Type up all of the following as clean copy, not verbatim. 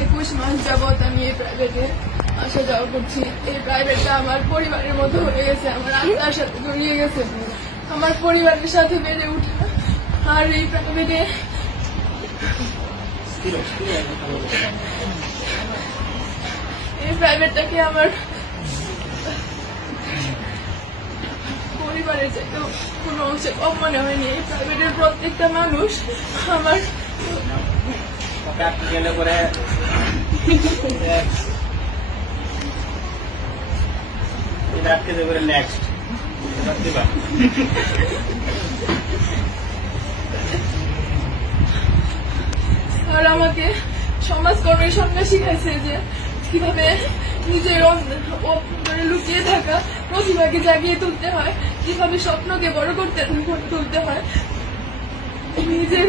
21 মাস যাবৎ আমি এই প্রাইভেটে আসা যাওয়া করছি। এই প্রাইভেটটা আমার পরিবারের মতো হয়ে গেছে, আমার আত্মার সাথে জড়িয়ে গেছে, আমার পরিবারের সাথে বেড়ে উঠা। আর এই প্রাইভেটটাকে আমার পরিবারের চাইতে কোনো অংশে কম মনে হয়নি। এই প্রাইভেটের প্রত্যেকটা মানুষ আমার আর আমাকে সমাজকর্মের সঙ্গে শিখাইছে যে কিভাবে নিজের লুকিয়ে থাকা প্রতিভাকে জাগিয়ে তুলতে হয়, কিভাবে স্বপ্নকে বড় করতে তুলতে হয়, নিজের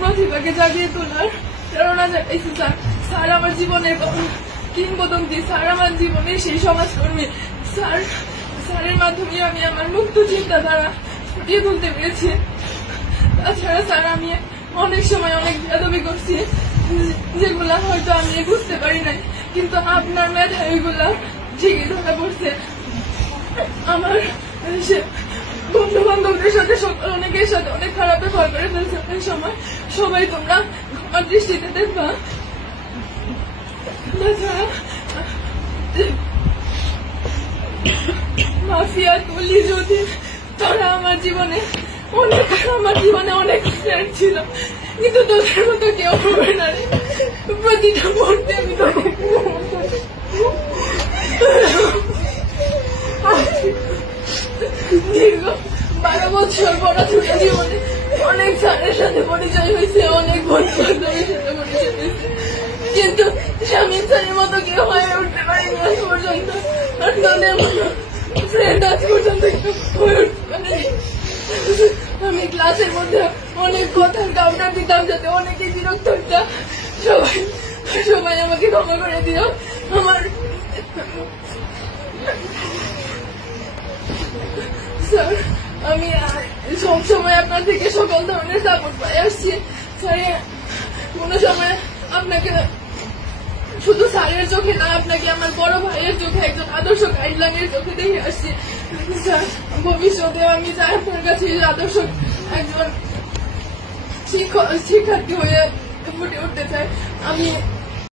প্রতিভাকে জাগিয়ে তোলার প্রেরণা জাগাইছে স্যার। স্যার আমার জীবনের কিংবদন্তি, স্যার আমার জীবনের সেই সমাজকর্মী। স্যারের মাধ্যমে আমি আমার মুক্ত চিন্তাধারা ফুটিয়ে তুলতে পেরেছি। তাছাড়া স্যার আমি অনেক সময় অনেক বেয়াদবি করছি, যেগুলা হয়তো আমি বুঝতে পারি নাই, কিন্তু আপনার মেধা ওইগুলা ঠিকই ধরা পড়ছে। আমার বন্ধু বান্ধবদের সাথে অনেকের সাথে অনেক খারাপ ব্যবহার করে ফেলছে অনেক সময়, সবাই তোমরা আমার দৃষ্টিতে দেখবা। তাছাড়া মাফিয়া তুলি যদি তোরা আমার জীবনে অনেক ফ্রেন্ড ছিল, কিন্তু তোদের মতো কেউ হবে না রে। প্রতিটা মুহূর্তে আমি দীর্ঘ 12 বছর পড়াশোনা জীবনে অনেক স্যারের সাথে পরিচয় হয়েছে, অনেক বন্ধু বান্ধবের সাথে পরিচয় হয়েছে, কিন্তু শামীম স্যারের মতো কেউ হয়ে উঠতে পারিনি আজ পর্যন্ত। আর তোদের মতো ফ্রেন্ড আজ পর্যন্ত হয়ে উঠতে পারেনি। আমি ক্লাসের মধ্যে অনেক কথা কাউন্টার দিতাম যাতে অনেকে বিরক্ত হতাম। সবাই আমাকে ক্ষমা করে দিও। আমার স্যার, আমি সবসময় আপনার থেকে সকল ধরনের সাপোর্ট পাই আসছি স্যার। কোনো সময় আপনাকে শুধু স্যারের চোখে না, আপনাকে আমার বড় ভাইয়ের চোখে, একজন আদর্শ গাইডলাইনের চোখে দেখে আসছি স্যার। ভবিষ্যতে আমি চাই আপনার কাছে আদর্শ একজন শিক্ষার্থী হয়ে ফুটে উঠতে চাই। আমি